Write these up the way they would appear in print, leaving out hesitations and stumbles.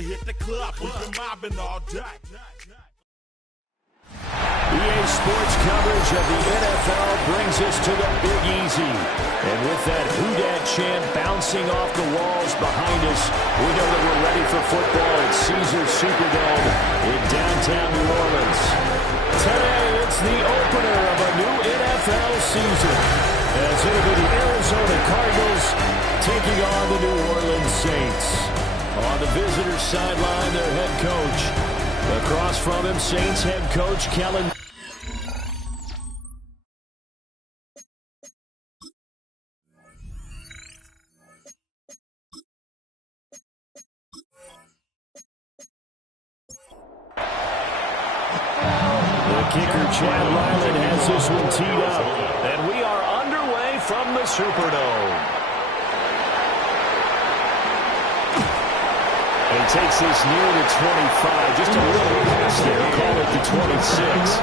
to hit the club. We've been mobbing all day. EA Sports coverage of the NFL brings us to the Big Easy. And with that Who Dat chant bouncing off the walls behind us, we know that we're ready for football at Caesars Superdome in downtown New Orleans. Today, it's the opener of a new NFL season, as it'll be the Arizona Cardinals taking on the New Orleans Saints. On the visitors' sideline, their head coach. Across from him, Saints head coach Kellen. The kicker, Chad Ryland, has this one teed up. And we are underway from the Superdome. And he takes this near the 25, just a little past there, call it the 26.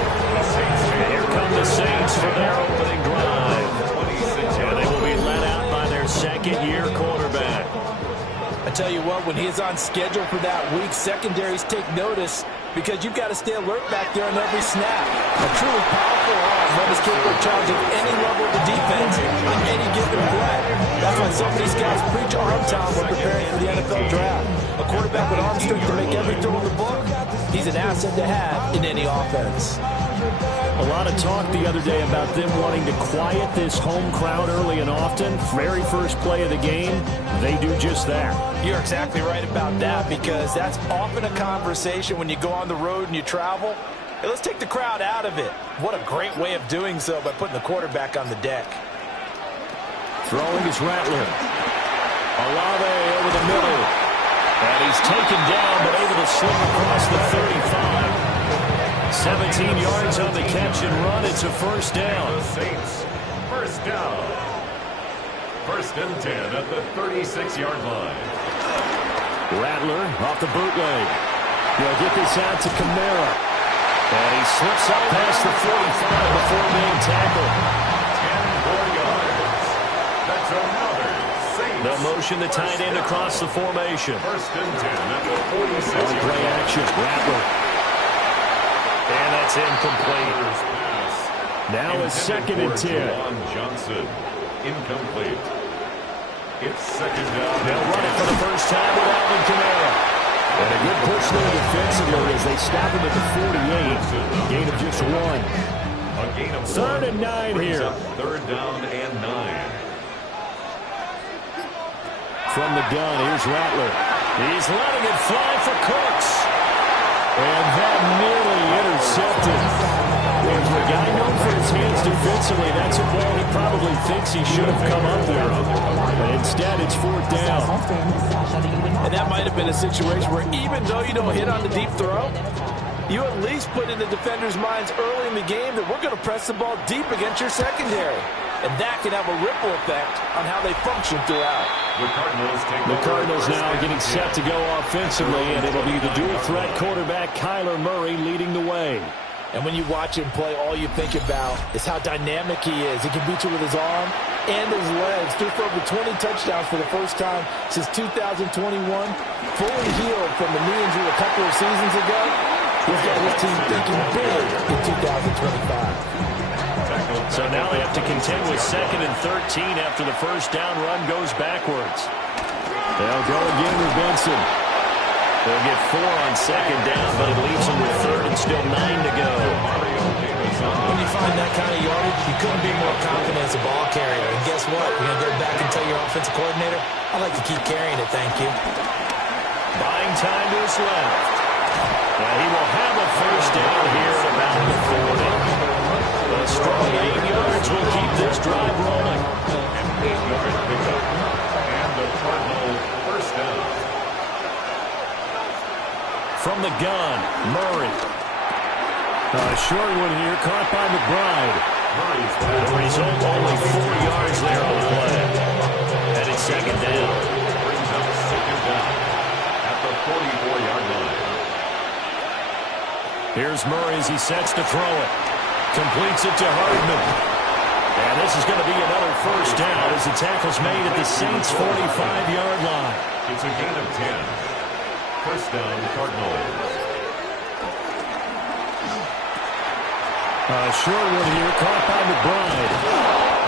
And here come the Saints for their opening drive. And they will be let out by their second-year quarterback. I tell you what, when he's on schedule for that week, secondaries take notice because you've got to stay alert back there on every snap. A truly powerful arm that is capable of challenging any level of the defense on any given play. That's why so many scouts preach arm talent when preparing for the NFL draft. A quarterback with arm strength to make every throw in the book, he's an asset to have in any offense. A lot of talk the other day about them wanting to quiet this home crowd early and often. Very first play of the game, they do just that. You're exactly right about that, because that's often a conversation when you go on the road and you travel. Hey, let's take the crowd out of it. What a great way of doing so by putting the quarterback on the deck. Throwing is Rattler. Olave over the middle. And he's taken down, but able to slip across the 35. 17 yards on the catch and run. It's a first down. The Saints, first down. First and 10 at the 36-yard line. Rattler off the bootleg. He'll get this out to Kamara. And he slips up past the 45 before being tackled. 10 more yards. That's another Saints. The motion, the tight end across the formation. First and 10 at the 46-yard line. Play action. Rattler. And that's incomplete. Now it's second and 10. Johnson, incomplete. It's second down. They'll run it for the first time with Alvin Kamara. And a good push there defensively as they stop him at the 48. Gain of just one. A gain of 3rd and 9 here. Third down and 9. From the gun, here's Rattler. He's letting it fly for Cooks. And that nearly intercepted. And for a guy known for his hands defensively, that's a ball he probably thinks he should have come up with. But instead, it's 4th down. And that might have been a situation where even though you don't hit on the deep throw, you at least put in the defenders' minds early in the game that we're going to press the ball deep against your secondary. And that can have a ripple effect on how they function throughout. The Cardinals now getting set to go offensively, and it'll be the dual-threat quarterback Kyler Murray leading the way. And when you watch him play, all you think about is how dynamic he is. He can beat you with his arm and his legs. Threw for over 20 touchdowns for the first time since 2021. Fully healed from the knee injury a couple of seasons ago. He's got his team thinking big in 2025. So now they have to contend with 2nd and 13 after the first down run goes backwards. They'll go again with Benson. They'll get 4 on 2nd down, but it leaves them with 3rd and still 9 to go. When you find that kind of yardage, you couldn't be more confident as a ball carrier. And guess what? You're going to go back and tell your offensive coordinator, I'd like to keep carrying it, thank you. Buying time to his left. And he will have a first down here at about the 40. A strong 8 yards will keep this drive rolling. An 8-yard pickup. And the Cardinal first down. From the gun, Murray. A short one here, caught by McBride. The result, only 4 yards there on the play. And it's second down. Brings up second down at the 44-yard line. Here's Murray as he sets to throw it. Completes it to Hardman. And this is going to be another first down as the tackle's made at the Saints' 45-yard line. It's a gain of 10. First down, Cardinals. Short one here, caught by McBride.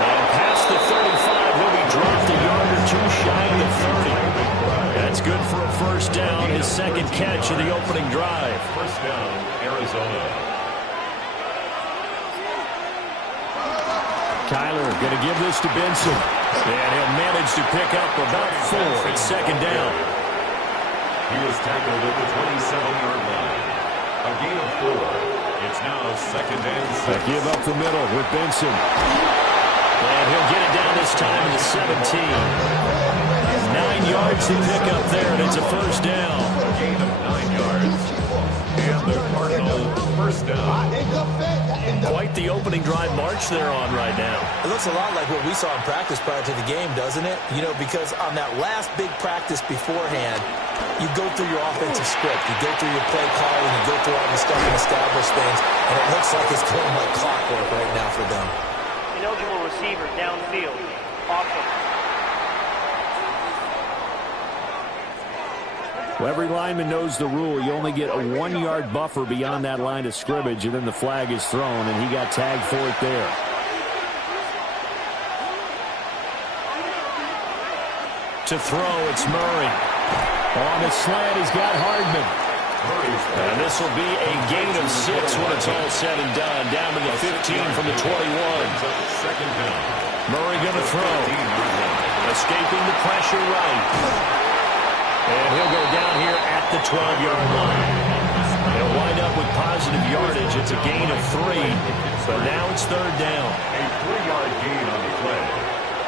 And past the 35, will be dropped a yard or two shy of the 30. That's good for a first down, his second catch of the opening drive. First down, Arizona. Kyler going to give this to Benson. And he'll manage to pick up about 4 at second down. He was tackled at the 27-yard line. A gain of 4. It's now second and 6. A give up the middle with Benson. And he'll get it down this time in the 17. 9 yards to pick up there, and it's a first down. A gain of 9 yards. And the Cardinals first down. Quite the opening drive march they're on right now. It looks a lot like what we saw in practice prior to the game, doesn't it? You know, because on that last big practice beforehand, you go through your offensive script, you go through your play calling, you go through all the stuff and establish things, and it looks like it's going like clockwork right now for them. Ineligible receiver downfield. Awesome. Well, every lineman knows the rule. You only get a 1-yard buffer beyond that line of scrimmage, and then the flag is thrown, and he got tagged for it there. To throw, it's Murray. On the slant, he's got Hardman. And this will be a gain of 6 when it's all said and done. Down to the 15 from the 21. Murray going to throw. Escaping the pressure right. And he'll go down here at the 12-yard line. He'll wind up with positive yardage. It's a gain of 3. But now it's third down. A 3-yard gain on the play.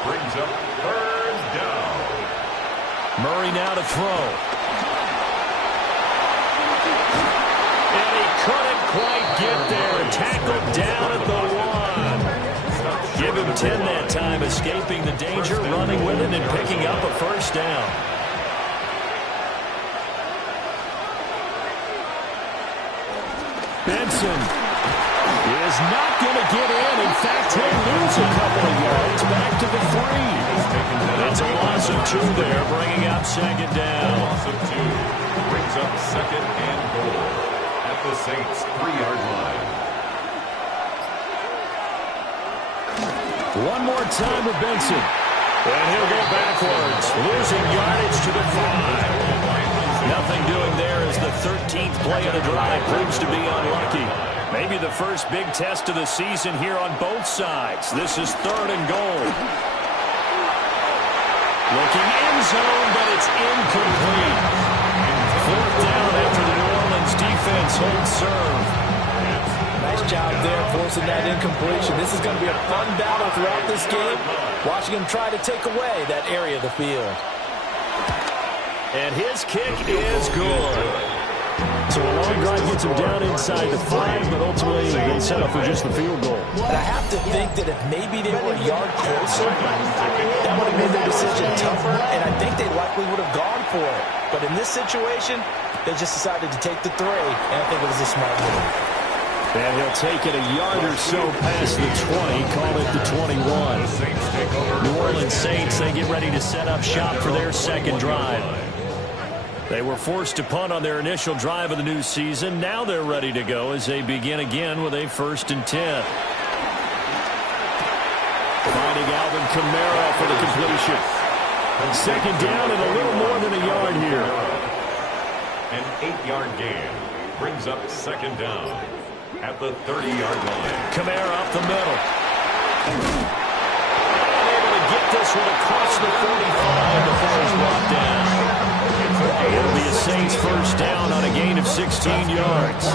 Brings up third down. Murray now to throw. And he couldn't quite get there. Tackled down at the 1. Give him 10 that time, escaping the danger, running with it, and picking up a first down. Benson is not going to get in. In fact, he'll lose a couple of yards back to the 3. That's a loss of 2 there, bringing up second down. Loss of 2 brings up second and goal at the Saints' 3-yard line. One more time with Benson. And he'll go backwards, losing yardage to the 5. Nothing doing there as the 13th play of the drive proves to be unlucky. Maybe the first big test of the season here on both sides. This is third and goal. Looking end zone, but it's incomplete. Fourth down after the New Orleans defense holds serve. Nice job there forcing that incompletion. This is going to be a fun battle throughout this game. Watching him try to take away that area of the field. And his kick is good. So a long drive gets him down inside the 5, but ultimately they set up for just the field goal. But I have to think that if maybe they were a yard closer, that would have made their decision tougher, and I think they likely would have gone for it. But in this situation, they just decided to take the 3, and I think it was a smart move. And he'll take it a yard or so past the 20, call it the 21. New Orleans Saints, they get ready to set up shop for their second drive. They were forced to punt on their initial drive of the new season. Now they're ready to go as they begin again with a 1st and 10. Finding Alvin Kamara for the completion. Second down and a little more than a yard here. An 8-yard gain brings up second down at the 30-yard line. Kamara up the middle. Able to get this one across the 45 before he's brought down. It'll be a Saints first down on a gain of 16 yards.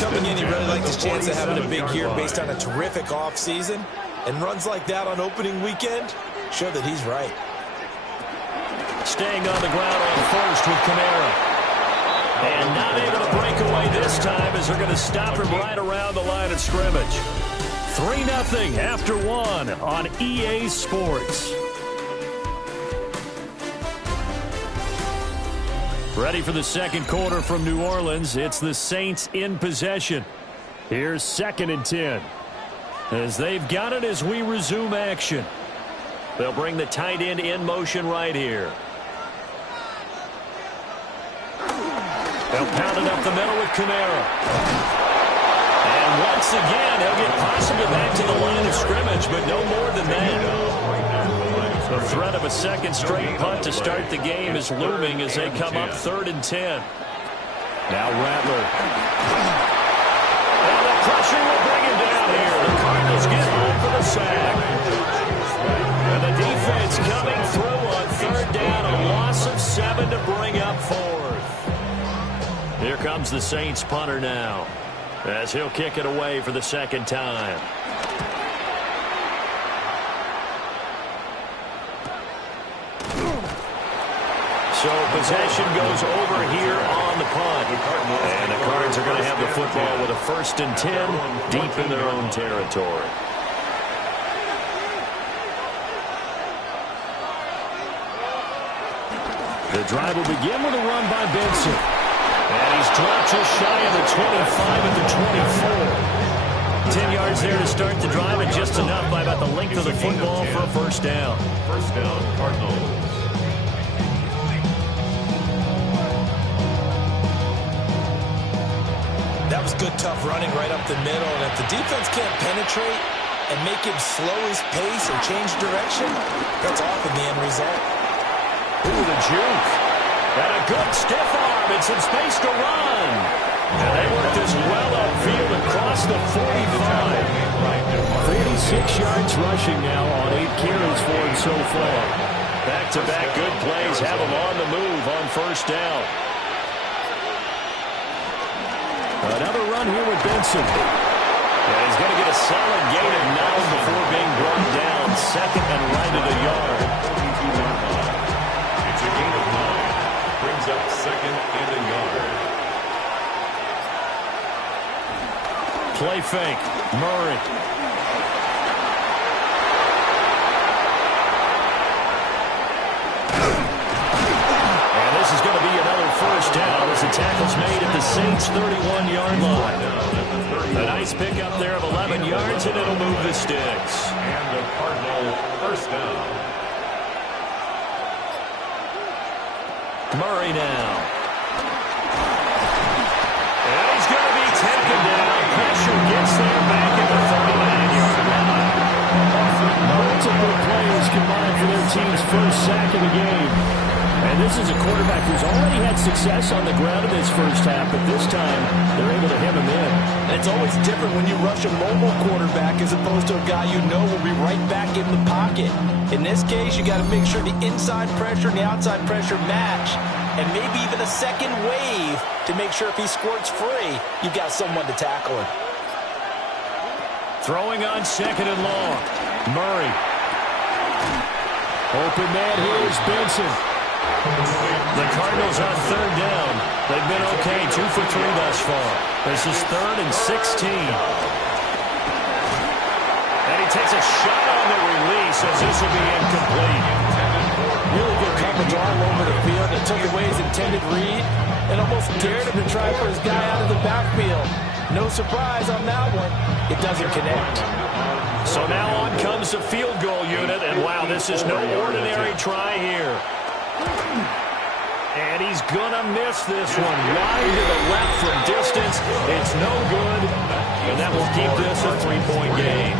Coming in, he really liked his chance of having a big year based on a terrific offseason. And runs like that on opening weekend show that he's right. Staying on the ground on first with Kamara. And not able to break away this time as they're going to stop him right around the line of scrimmage. 3-0 after 1 on EA Sports. Ready for the second quarter from New Orleans. It's the Saints in possession. Here's 2nd and 10. As they've got it as we resume action. They'll bring the tight end in motion right here. They'll pound it up the middle with Kamara. And once again, he'll get possibly back to the line of scrimmage, but no more than that. The threat of a second straight punt to start the game is looming as they come up 3rd and 10. Now Rattler. And the pressure will bring him down here. The Cardinals get home for the sack. And the defense coming through on 3rd down. A loss of 7 to bring up 4th. Here comes the Saints punter now, as he'll kick it away for the 2nd time. So possession goes over here on the punt. And the Cards are going to have the football with a 1st and 10 deep in their own territory. The drive will begin with a run by Benson. And he's dropped just shy of the 25 at the 24. 10 yards there to start the drive, and just enough by about the length of the football for a 1st down. 1st down, Cardinals. That was good, tough running right up the middle. And if the defense can't penetrate and make him slow his pace or change direction, that's often the end result. Ooh, the juke. And a good stiff arm and some space to run. And they work this well upfield across the 45. 36 yards rushing now on 8 carries for him so far. Back-to-back good plays have him on the move on 1st down. Another run here with Benson. And he's going to get a solid gain of 9 before being brought down. 2nd and right at a yard. It's a gain of 9. Brings up 2nd and a yard. Play fake. Murray. And this is going to be another 1st down as the tackle's made at the Saints' 31-yard line. A nice pickup there of 11 yards, and it'll move the sticks. And a Cardinal 1st down. Murray now. And he's going to be taken down. Pressure gets there back at the 39-yard line. Multiple players combined for their team's 1st sack of the game. And this is a quarterback who's already had success on the ground in this 1st half, but this time they're able to hem him in. And it's always different when you rush a mobile quarterback as opposed to a guy you know will be right back in the pocket. In this case, you got to make sure the inside pressure and the outside pressure match, and maybe even a second wave to make sure if he squirts free, you've got someone to tackle him. Throwing on 2nd and long. Murray. Open man here is Benson. The Cardinals on 3rd down. They've been okay, 2 for 3 thus far. This is 3rd and 16. And he takes a shot on the release as this will be incomplete. Really good coverage all over the field. It took away his intended read and almost dared him to try for his guy out of the backfield. No surprise on that one. It doesn't connect. So now on comes the field goal unit, and wow, this is no ordinary try here. And he's going to miss this one wide to the left from distance. It's no good, and that will keep this a 3-point game.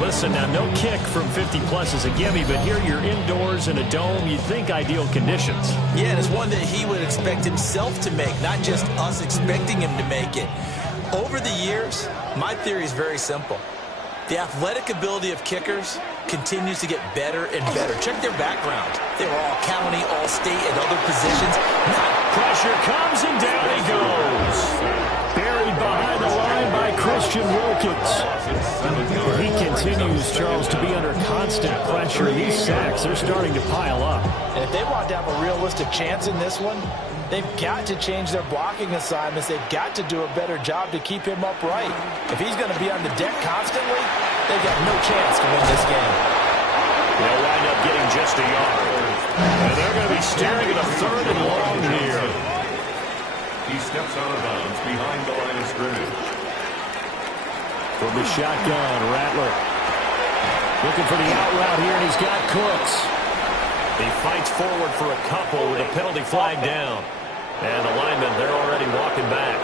Listen, now no kick from 50-plus is a gimme, but here you're indoors in a dome. You'd think ideal conditions. Yeah, and it's one that he would expect himself to make, not just us expecting him to make it. Over the years, my theory is very simple. The athletic ability of kickers continues to get better and better. Check their background. They were all county, all state, and other positions. Pressure comes, and down he goes. Buried behind the line by Christian Wilkins. He continues, Charles, to be under constant pressure. These sacks, they're starting to pile up. And if they want to have a realistic chance in this one, they've got to change their blocking assignments. They've got to do a better job to keep him upright. If he's going to be on the deck constantly, they've got no chance to win this game. They'll wind up getting just a yard. And they're going to be staring at a 3rd and long here. He steps out of bounds behind the line of scrimmage. From the shotgun, Rattler. Looking for the out route here, and he's got Cooks. He fights forward for a couple with a penalty flag down. And the linemen, they're already walking back.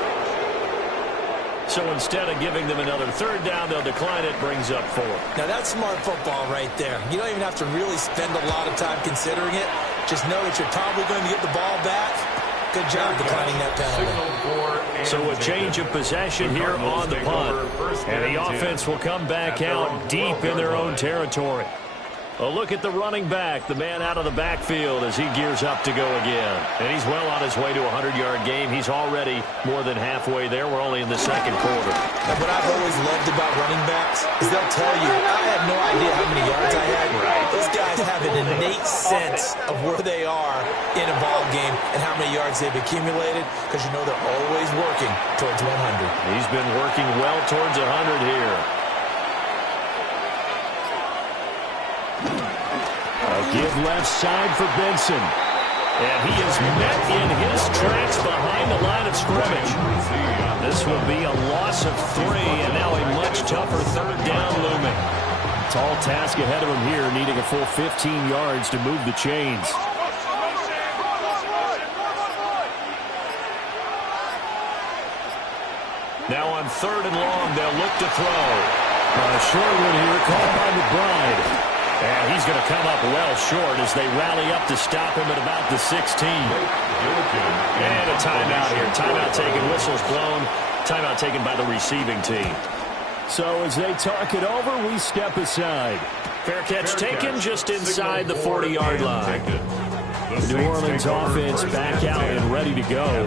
So instead of giving them another third down, they'll decline it, brings up 4. Now that's smart football right there. You don't even have to really spend a lot of time considering it. Just know that you're probably going to get the ball back. Good job declining that penalty. So a change of possession here on the punt. And the offense will come back out deep in their own territory. A look at the running back, the man out of the backfield as he gears up to go again. And he's well on his way to a 100-yard game. He's already more than halfway there. We're only in the second quarter. And what I've always loved about running backs is they'll tell you, I had no idea how many yards I had. Those guys have an innate sense of where they are in a ball game and how many yards they've accumulated, because you know they're always working towards 100. He's been working well towards 100 here. A give left side for Benson. And he is met in his tracks behind the line of scrimmage. This will be a loss of 3, and now a much tougher third down looming. Tall task ahead of him here, needing a full 15 yards to move the chains. Now on 3rd and long, they'll look to throw. A short one here, called by McBride. And he's going to come up well short as they rally up to stop him at about the 16. And a timeout here. Timeout taken, whistles blown. Timeout taken by the receiving team. So as they talk it over, we step aside. Fair catch taken just inside the 40-yard line. The New Orleans offense back out and ready to go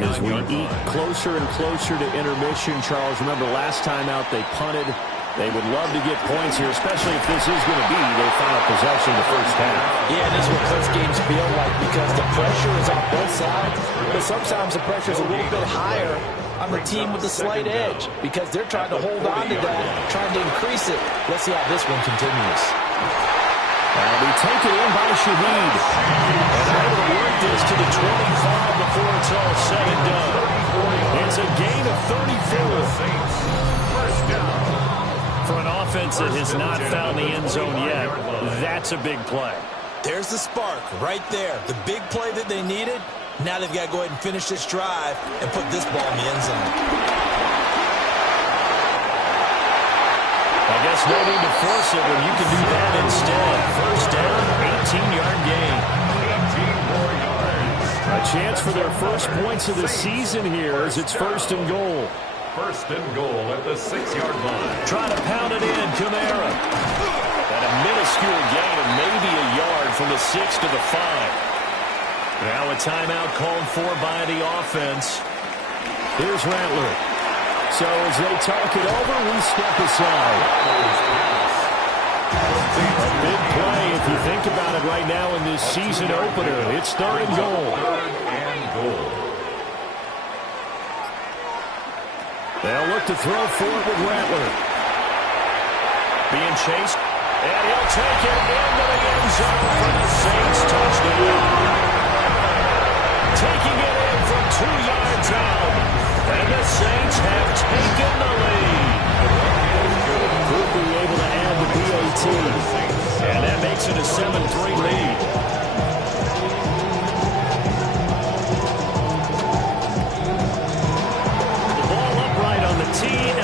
as we eat closer and closer to intermission. Charles, remember last time out they punted. They would love to get points here, especially if this is going to be their final possession of the first half. Yeah, and this is what close games feel like because the pressure is on both sides, but sometimes the pressure is a little bit higher on the team with the slight edge because they're trying to hold on to that, trying to increase it. Let's see how this one continues. That'll be taken in by Shaheed. And able to work this to the 25 before it's all said and done. It's a gain of 34. First down. For an offense that has not found the end zone yet, that's a big play. There's the spark right there. The big play that they needed. Now they've got to go ahead and finish this drive and put this ball in the end zone. I guess no need to force it when you can do that instead. First down, 18-yard gain. 18 more yards. A chance for their first points of the season here as it's 1st and goal. 1st and goal at the 6-yard line. Trying to pound it in, Kamara. And a minuscule gain of maybe a yard from the 6 to the 5. Now a timeout called for by the offense. Here's Rattler. So as they talk it over, we step aside. A big play if you think about it right now in this season opener. It's 3rd and goal. 3rd and goal. They'll look to throw forward with Rattler. Being chased, and he'll take it into the end zone for the Saints touchdown. Taking it in from 2 yards out, and the Saints have taken the lead. Could be able to add the PAT, and that makes it a 7-3 lead.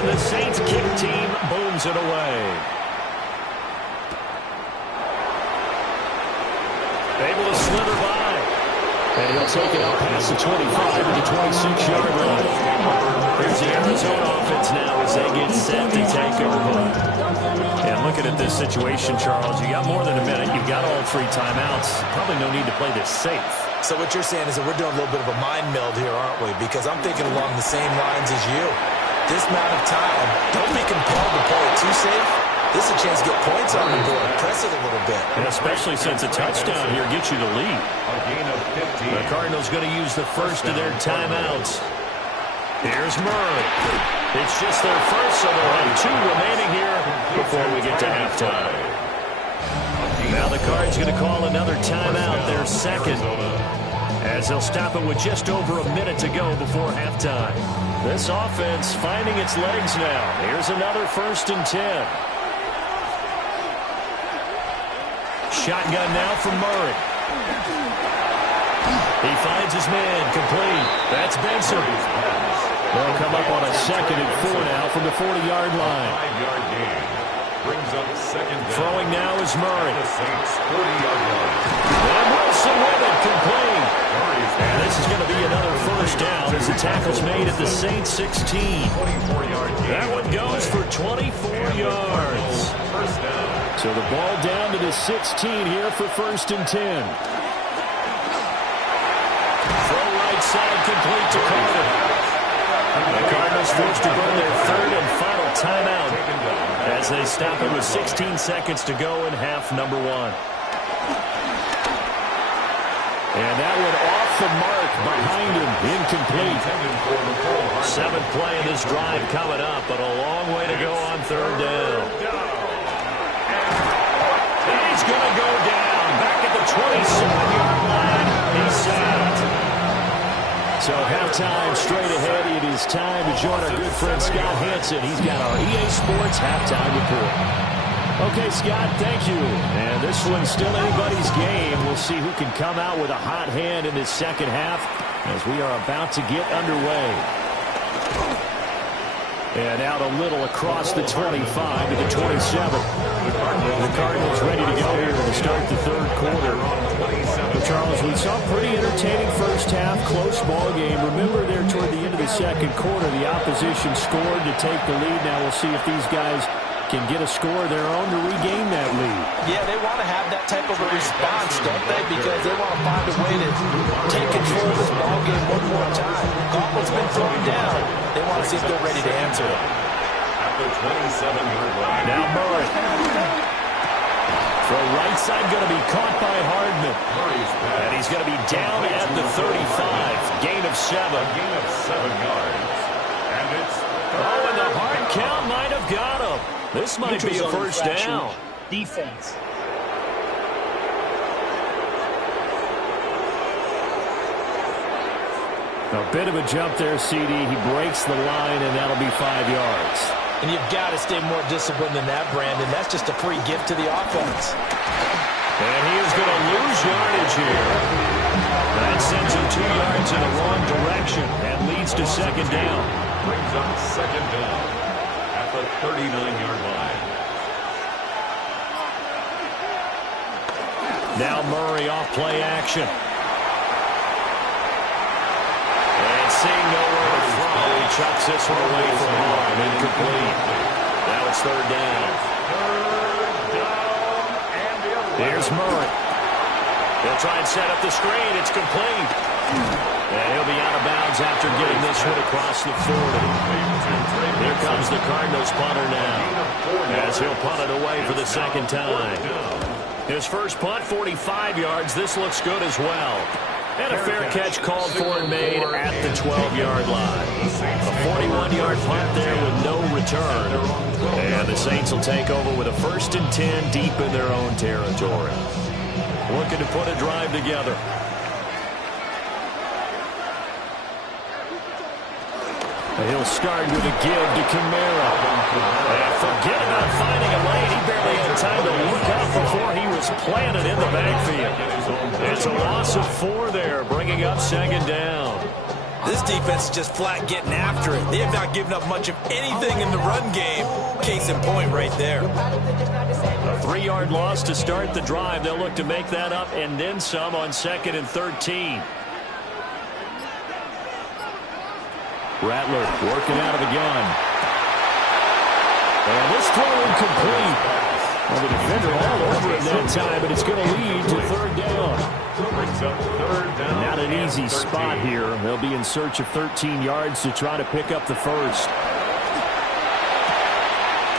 And the Saints kick team booms it away. Able to slither by. And he'll take it out past the 25 to the 26-yard line. Here's the Arizona offense now as they get set to take over. And looking at this situation, Charles, you got more than a minute. You've got all 3 timeouts. Probably no need to play this safe. So what you're saying is that we're doing a little bit of a mind meld here, aren't we? Because I'm thinking along the same lines as you. This amount of time, don't be compelled to play it too safe. This is a chance to get points on the board. Press it a little bit. And especially since a touchdown here gets you the lead. A gain of 15. The Cardinals going to use the first of their timeouts. Here's Murray. It's just their first, so they'll have 2 remaining here before we get to halftime. Now the Cards going to call another timeout, their second, as they'll stop it with just over a minute to go before halftime. This offense finding its legs now. Here's another 1st and 10. Shotgun now from Murray. He finds his man, complete. That's Benson. They'll come up on a 2nd and 4 now from the 40-yard line. 5-yard gain. Brings up second down. Throwing now is Murray. The Saints 40-yard line. And Wilson with it, complete. And this is going to be another first down as the tackle's made at the Saints 16. 24-yard gain. That one goes for 24 yards. First down. So the ball down to the 16 here for 1st and 10. Throw right side, complete to Carter. The Cardinals forced to burn their 3rd and final timeout as they stop it with 16 seconds to go in half number 1. And that one off the mark behind him, incomplete. 7th play in this drive coming up, but a long way to go on 3rd down. He's going to go down back at the 27-yard line. He's sacked. So halftime straight ahead. It is time to join our good friend Scott Hansen. He's got our EA Sports halftime report. Okay, Scott, thank you. And this one's still anybody's game. We'll see who can come out with a hot hand in this second half as we are about to get underway. And out a little across the 25 to the 27. The Cardinals ready to go here to start the 3rd quarter. Charles, we saw a pretty entertaining first half, close ball game. Remember there toward the end of the 2nd quarter, the opposition scored to take the lead. Now we'll see if these guys can get a score of their own to regain that lead. Yeah, they want to have that type of a response, don't they? Because they want to find a way to take control of this ball game one more time. Gauntlet's been thrown down. They want to see if they're ready to answer it. At the 27-yard line. Now Murray. Throw right side going to be caught by Hardman. And he's going to be down at the 35. Gain of 7. Gain of 7 yards. And it's and the hard count might have got him. This might be a first down. Defense. A bit of a jump there, CD. He breaks the line, and that'll be 5 yards. And you've got to stay more disciplined than that, Brandon. That's just a free gift to the offense. And he is going to lose yardage here. That sends him 2 yards in the wrong direction and leads to second down. brings up second down at the 39-yard line. Now Murray off play action. And seeing nowhere to throw, he chucks this one away from home. Incomplete. Now it's third down. Here's Murray. He'll try and set up the screen. It's complete. And he'll be out of bounds after getting this one across the 40. Here comes the Cardinals punter now, as he'll punt it away for the second time. His first punt, 45 yards. This looks good as well. And a fair catch called for and made at the 12-yard line. A 41-yard punt there with no return. And the Saints will take over with a 1st and 10 deep in their own territory. Looking to put a drive together. He'll start with a give to Kamara. And forget about finding a lane. He barely had time to look up before he was planted in the backfield. It's a loss of 4 there, bringing up second down. This defense is just flat getting after it. They have not given up much of anything in the run game. Case in point right there. A 3-yard loss to start the drive. They'll look to make that up and then some on 2nd and 13. Rattler working out of the gun. And this throw incomplete. Well, the defender all over it that time, but it's going to lead to third down. Brings up third down. Not an easy spot here. They'll be in search of 13 yards to try to pick up the first.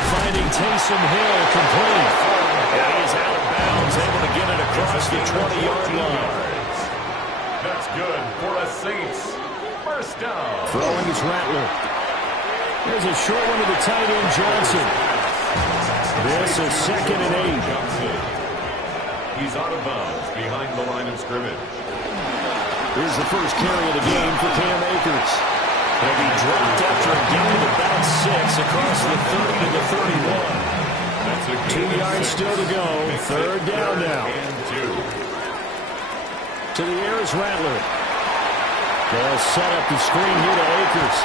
Finding Taysom Hill complete. And he's out of bounds, able to get it across the 20-yard line. That's good for a Saints. First down. Throwing is Rattler. There's a short one to the tight end, Johnson. This is 2nd and 8. Johnson. He's out of bounds behind the line of scrimmage. Here's the first carry of the game for Cam Akers. He'll be dropped after a gain of about 6 across the 30 to the 31. 2 yards still to go. Third down now. To the air is Rattler. They'll set up the screen here to Akers.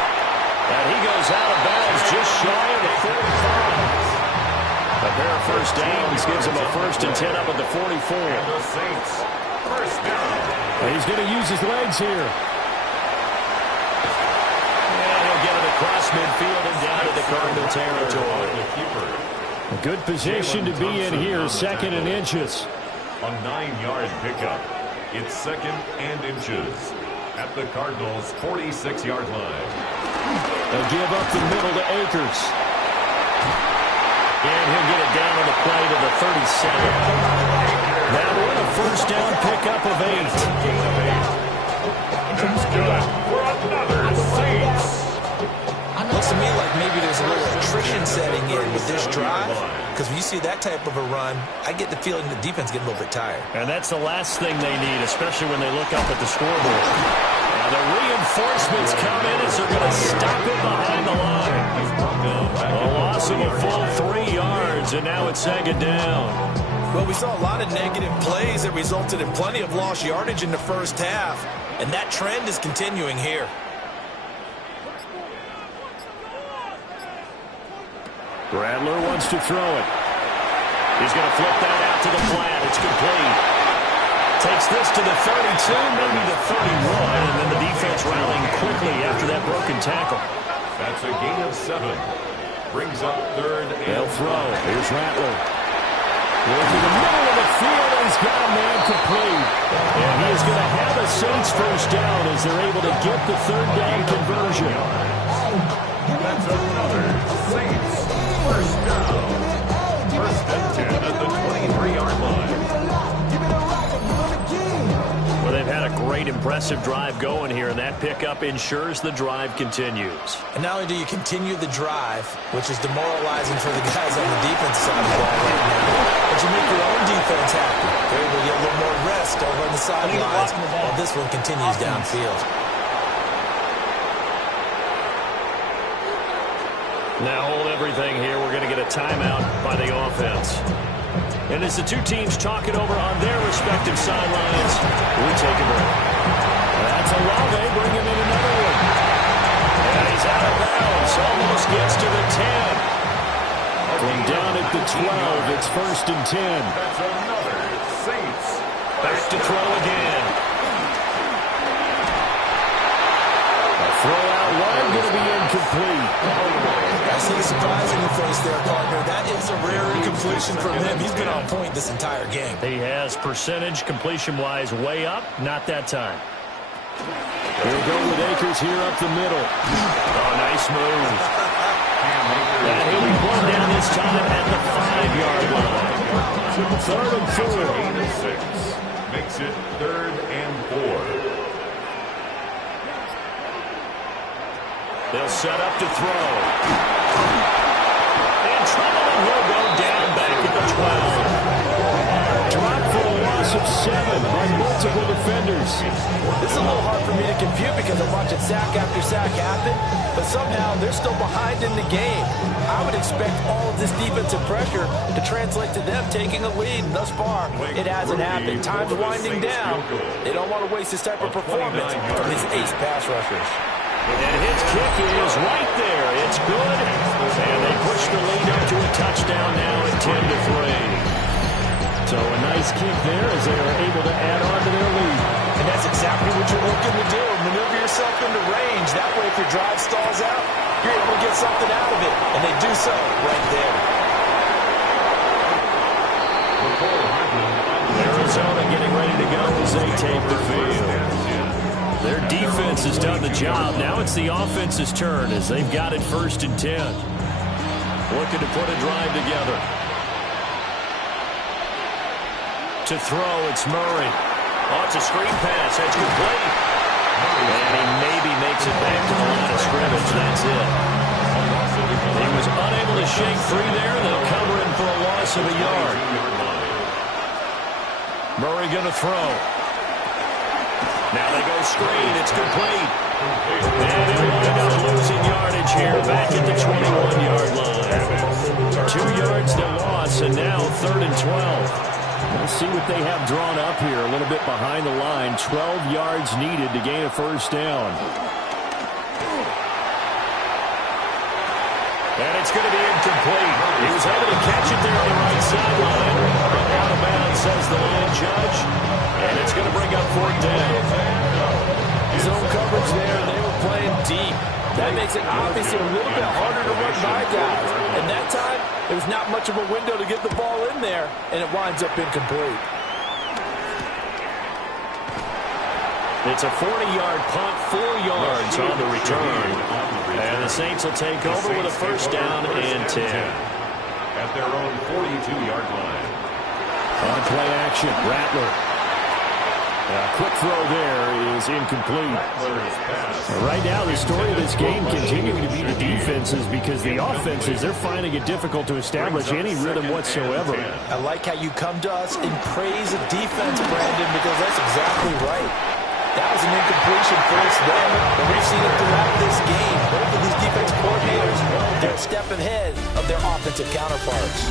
And he goes out of bounds just shy of the 45. A pair of first downs gives him a 1st and 10 up at the 44. The Saints, first down. And he's going to use his legs here. And he'll get it across midfield and down to the Cardinal territory. A good position to be in here, 2nd and inches. A 9-yard pickup. It's 2nd and inches at the Cardinals' 46-yard line. They'll give up the middle to Akers. And he'll get it down on the play to the 37. Now what a first down pickup of 8. That's good for another Saints. Looks to me like maybe there's a little attrition setting in with this drive. Because when you see that type of a run, I get the feeling the defense getting a little bit tired. And that's the last thing they need, especially when they look up at the scoreboard. Now the reinforcements come in as they're going to stop it behind the line. A loss of a full 3 yards, and now it's 2nd down. Well, we saw a lot of negative plays that resulted in plenty of lost yardage in the first half. And that trend is continuing here. Rattler wants to throw it. He's going to flip that out to the flat. It's complete. Takes this to the 32, maybe the 31, and then the defense rallying quickly after that broken tackle. That's a gain of 7. Brings up 3rd and They'll throw. Here's Rattler. Going to the middle of the field, and he's got a man complete. And he is going to have a Saints first down as they're able to get the 3rd down conversion. That's another Saints first down. 1st and 10 at the 23-yard line. Well, they've had a great, impressive drive going here, and that pickup ensures the drive continues. And not only do you continue the drive, which is demoralizing for the guys on the defense side of the ball right now, but you make your own defense happy. They're able to get a little more rest over on the sidelines while this one continues downfield. Now hold everything here. We're going to get a timeout by the offense. And as the two teams talk it over on their respective sidelines, we take a break. That's Olave bringing in another one. And he's out of bounds. Almost gets to the 10. From down at the 12, it's 1st and 10. That's another Saints. Back to throw again. A throw out wide, going to be incomplete. I see the surprise in your face there, partner. That is a rare incompletion from him. He's been on point this entire game. He has percentage completion-wise way up. Not that time. We'll go with Akers here up the middle. Oh, nice move. And he'll be blown down this time at the 5-yard line. 3rd and 4. Makes it 3rd and 4. They'll set up to throw. In trouble, and he'll go down back at the 12. Drop for a loss of 7 by multiple defenders. This is a little hard for me to compute because I'm watching sack after sack happen, but somehow they're still behind in the game. I would expect all of this defensive pressure to translate to them taking a lead. Thus far, it hasn't happened. Time's winding down. They don't want to waste this type of performance from these ace pass rushers. And his kick is right there. It's good. And they push the lead up to a touchdown now at 10-3. So a nice kick there as they are able to add on to their lead. And that's exactly what you're looking to do. Maneuver yourself into range. That way, if your drive stalls out, you're able to get something out of it. And they do so right there. Arizona getting ready to go as they take the field. Their defense has done the job. Now it's the offense's turn as they've got it 1st and 10. Looking to put a drive together. To throw, it's Murray. Oh, it's a screen pass. That's complete. And he maybe makes it back to the line of scrimmage. That's it. He was unable to shake free there. They'll cover him for a loss of a yard. Murray going to throw. Now they go screen. It's complete. And they'll wind up losing yardage here back at the 21-yard line. 2 yards they lost. see what they have drawn up here. A little bit behind the line. 12 yards needed to gain a first down. And it's going to be incomplete. He was able to catch it there on the right sideline. But out of bounds, says the line judge. And it's going to bring up fourth down. Zone coverage there. They were playing deep. That makes it obviously a little bit harder to run by guys. And that time, there was not much of a window to get the ball in there, and it winds up incomplete. It's a 40-yard punt, 4 yards on the return. And the Saints will take over with a first down and 10. At their own 42-yard line. On play action, Rattler. A quick throw there is incomplete. Right now, the story of this game continuing to be the defenses, because the offenses, they're finding it difficult to establish any rhythm whatsoever. I like how you come to us and praise the defense, Brandon, because that's exactly right. That was an incompletion first them, but we've seen it throughout this game. Both of these defense coordinators, they're a step ahead of their offensive counterparts.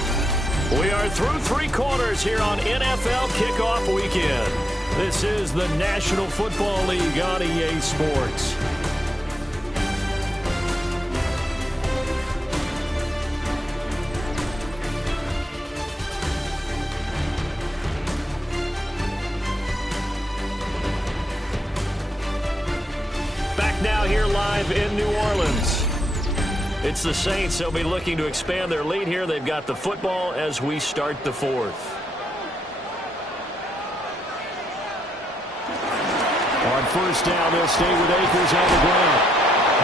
We are through 3 quarters here on NFL Kickoff Weekend. This is the National Football League on EA Sports. Back now here live in New Orleans. It's the Saints. They'll be looking to expand their lead here. They've got the football as we start the fourth. On first down, they'll stay with Akers on the ground.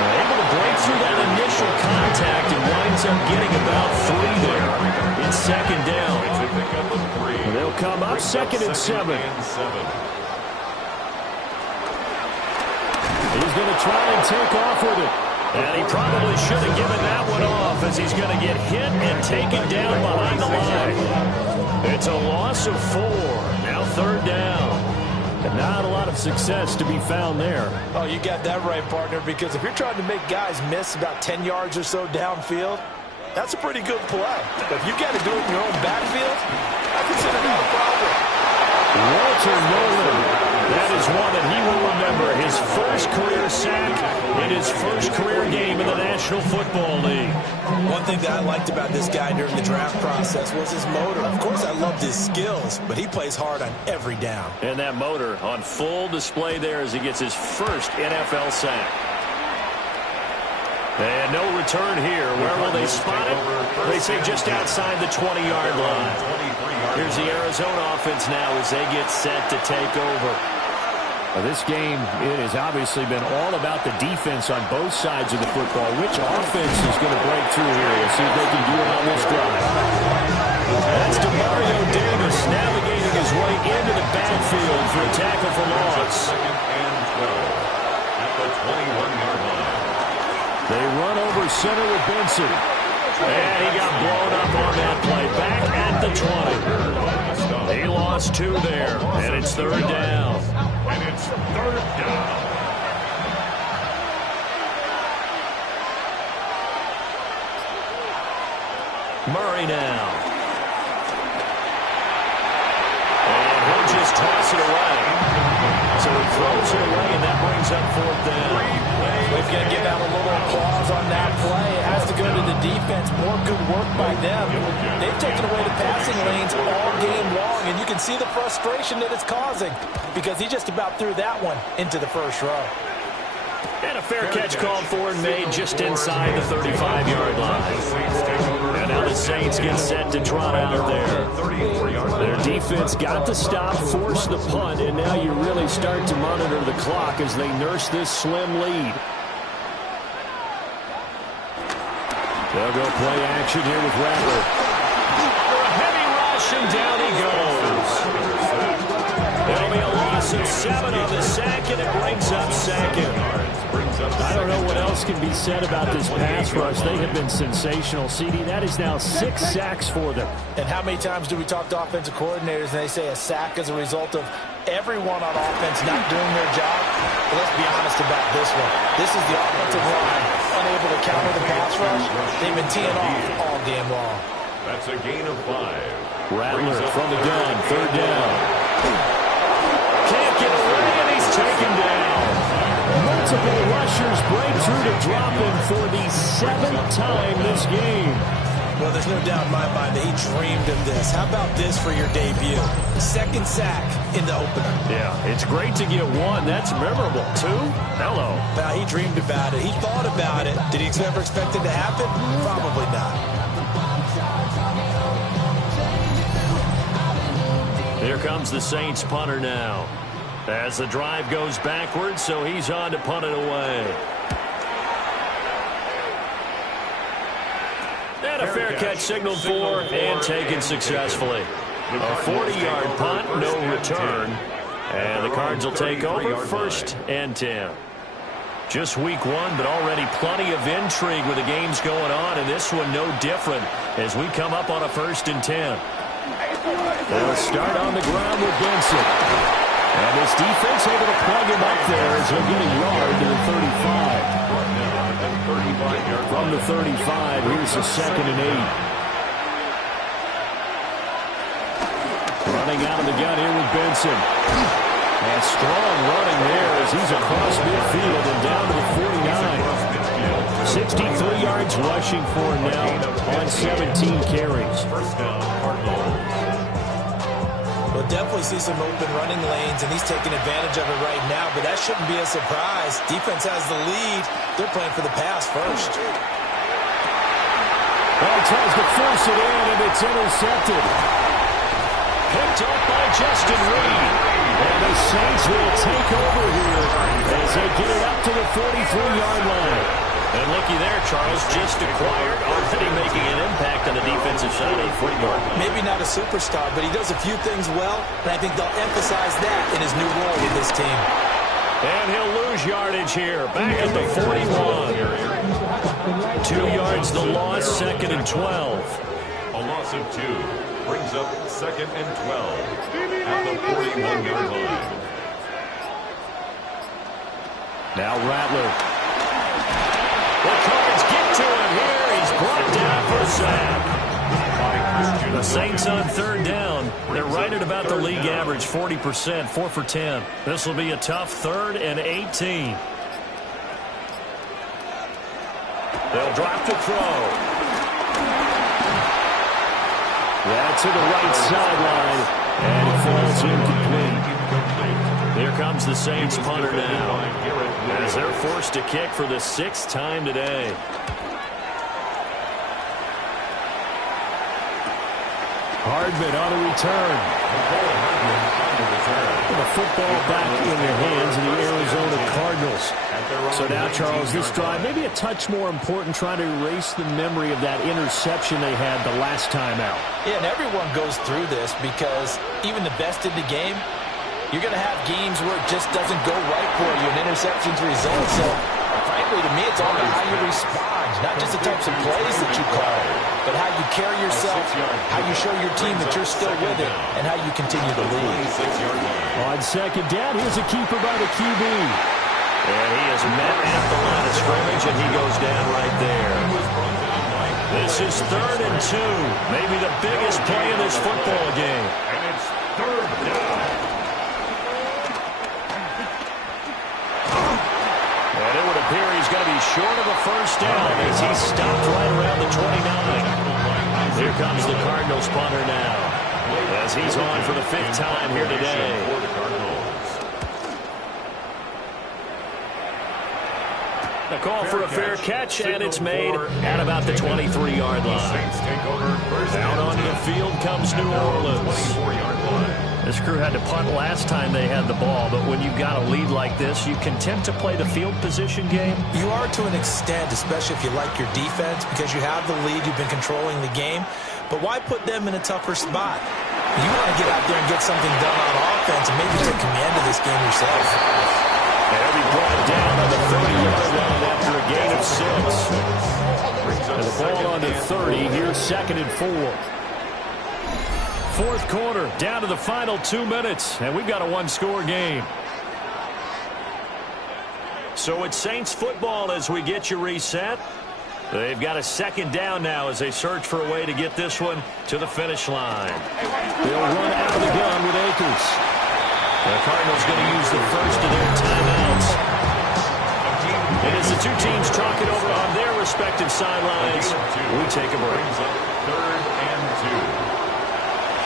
Able to break through that initial contact and winds up getting about 3 there. It's second down. They'll come up second and 7. He's going to try and take off with it. And he probably should have given that one off, as he's going to get hit and taken down behind the line. It's a loss of 4. Now third down. And not a lot of success to be found there. Oh, you got that right, partner, because if you're trying to make guys miss about 10 yards or so downfield, that's a pretty good play. But if you've got to do it in your own backfield, I consider that a problem. Walter Nolan, that is one that he will remember. His first career sack in his first career game in the National Football League. One thing that I liked about this guy during the draft process was his motor. Of course, I loved his skills, but he plays hard on every down. And that motor on full display there as he gets his first NFL sack. And no return here. Where will they spot it? They say just outside the 20-yard line. Here's the Arizona offense now as they get set to take over. Well, this game, it has obviously been all about the defense on both sides of the football. Which offense is going to break through here? We'll see if they can do it on this drive. That's DeMario Davis navigating his way into the backfield for a tackle for loss. And 12 at the 21-yard line. They run over center with Benson. And he got blown up on that play. Back at the 20. He lost 2 there. And it's third down. And it's third down. Murray now. And he'll just toss it away. So he throws it away, and that brings up fourth down. We've got to give out a little applause on that play. It has to go to the defense. More good work by them. They've taken away the passing lanes all game long, and you can see the frustration that it's causing because he just about threw that one into the first row. And a fair catch called for and made just inside the 35-yard line. And now the Saints get set to trot out there. Their defense got the stop, forced the punt, and now you really start to monitor the clock as they nurse this slim lead. They'll go play action here with Rattler. For a heavy rush, and down he goes. It'll be a loss of 7 on the sack, and it brings up second. I don't know what else can be said about this pass rush. They have been sensational. CD, that is now 6 sacks for them. And how many times do we talk to offensive coordinators and they say a sack is a result of everyone on offense not doing their job? But let's be honest about this one. This is the offensive line unable to counter the pass rush. They've been teeing off all game long. That's a gain of 5. Rattler from the gun, third down. Can't get away, and he's taken down. Multiple rushers break through to drop him for the 7th time this game. Well, there's no doubt in my mind that he dreamed of this. How about this for your debut? 2nd sack in the opener. Yeah, it's great to get 1. That's memorable. 2? Hello. Now, he dreamed about it. He thought about it. Did he ever expect it to happen? Probably not. Here comes the Saints punter now. As the drive goes backwards, so he's on to punt it away. And a fair catch signaled for and taken successfully. A 40-yard punt, no return. And the Cards will take over 1st and 10. Just week 1, but already plenty of intrigue with the games going on, and this one no different as we come up on a 1st and 10. They'll start on the ground with Benson. And this defense able to plug him up there as he'll get a yard to the 35. From the 35, here's the 2nd and 8. Running out of the gun here with Benson. And strong running there as he's across midfield and down to the 49. 63 yards rushing for him now on 17 carries. First down, Cardinals. We'll definitely see some open running lanes, and he's taking advantage of it right now, but that shouldn't be a surprise. Defense has the lead. They're playing for the pass first. Well, he tries to force it in, and it's intercepted. Picked up by Justin Reed. And the Saints will take over here as they get it up to the 43-yard line. And looky there, Charles, just acquired, already making an impact on the defensive side of the football. Maybe not a superstar, but he does a few things well, and I think they'll emphasize that in his new role with this team. And he'll lose yardage here, back at the 41. 2 yards the loss, 2nd and 12. A loss of 2 brings up 2nd and 12 at the 41-yard line. Now Rattler. The Cards get to him here. He's brought down for a sack. The Saints on 3rd down. They're right at about the league average, 40%, 4 for 10. This will be a tough 3rd and 18. They'll drop to throw. That's to the right sideline, and it falls incomplete. Here comes the Saints punter now, as they're forced to kick for the 6th time today. Hardman on a return. The football back in their hands in the Arizona Cardinals. So now, Charles, this drive maybe a touch more important, trying to erase the memory of that interception they had the last time out. Yeah, and everyone goes through this because even the best in the game, you're going to have games where it just doesn't go right for you, and interceptions result. So, frankly, to me, it's all about how you respond, not just the types of plays that you call, but how you carry yourself, how you show your team that you're still with it, and how you continue to lead. On 2nd down, here's a keeper by the QB. And he is met at the line of scrimmage, and he goes down right there. This is 3rd and 2, maybe the biggest play in this football game. And it's 3rd down. And it would appear he's going to be short of a 1st down as he stopped right around the 29. Here comes the Cardinals punter now, as he's on for the 5th time here today. A call for a fair catch, and it's made at about the 23-yard line. Out onto the field comes New Orleans. This crew had to punt last time they had the ball, but when you've got a lead like this, you content to play the field position game? You are to an extent, especially if you like your defense, because you have the lead, you've been controlling the game. But why put them in a tougher spot? You want to get out there and get something done on offense and maybe take command of this game yourself. And he'll be brought down on the 30-yard line after a gain of 6. And the ball on the 30, here's 2nd and 4. 4th quarter, down to the final 2 minutes, and we've got a 1-score game. So it's Saints football as we get you reset. They've got a second down now as they search for a way to get this one to the finish line. They'll run out of the gun with Akers. The Cardinals going to use the first of their timeouts. And as the two teams talk it over on their respective sidelines, we take a break. Third and 2.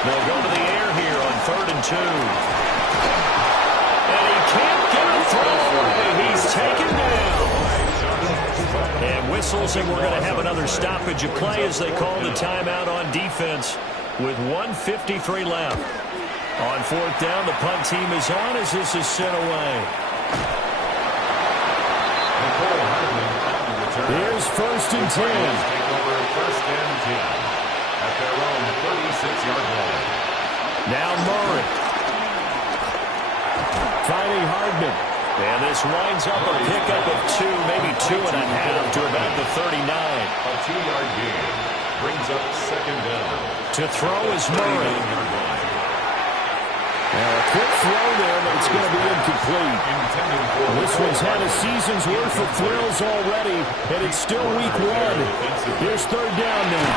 They'll go to the air here on 3rd and 2. And he can't get a throw away. He's taken down. And whistles, and we're going to have another stoppage of play as they call the timeout on defense with 1:53 left. On 4th down, the punt team is on as this is sent away. Here's 1st and 10. Take over 1st and 10 at their own 36-yard line. Now Murray. Finding Hardman. And this winds up a pickup of 2, maybe 2.5 to about the 39. A 2-yard gain brings up 2nd down. To throw is Murray. Now a quick throw there, but it's going to be incomplete. This one's had a season's worth of thrills already, and it's still week 1. Here's 3rd down now.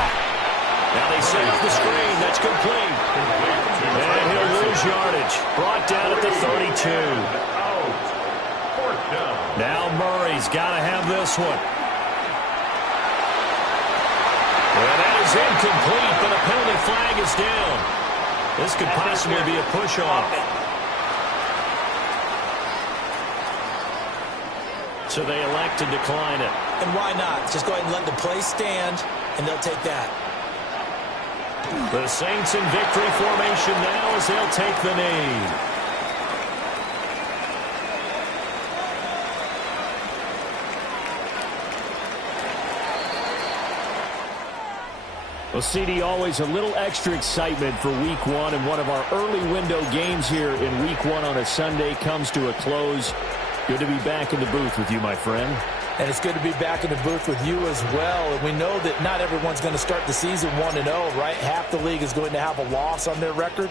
Now they set up the screen. That's complete. And he'll lose yardage. Brought down at the 32. Now Murray's got to have this one. Well, that is incomplete, but a penalty flag is down. This could possibly be a push-off. So they elect to decline it. And why not? Just go ahead and let the play stand, and they'll take that. The Saints in victory formation now as they'll take the knee. Well, CD, always a little extra excitement for week 1, and one of our early window games here in week 1 on a Sunday comes to a close. Good to be back in the booth with you, my friend. And it's good to be back in the booth with you as well. And we know that not everyone's going to start the season 1-0, right? Half the league is going to have a loss on their record,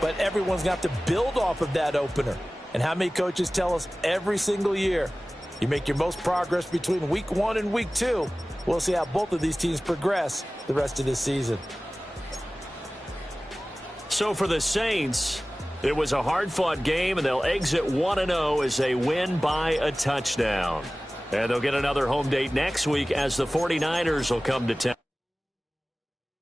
but everyone's going to have to build off of that opener. And how many coaches tell us every single year, you make your most progress between week 1 and week 2. We'll see how both of these teams progress the rest of this season. So for the Saints, it was a hard-fought game, and they'll exit 1-0 as they win by a touchdown. And they'll get another home date next week as the 49ers will come to town.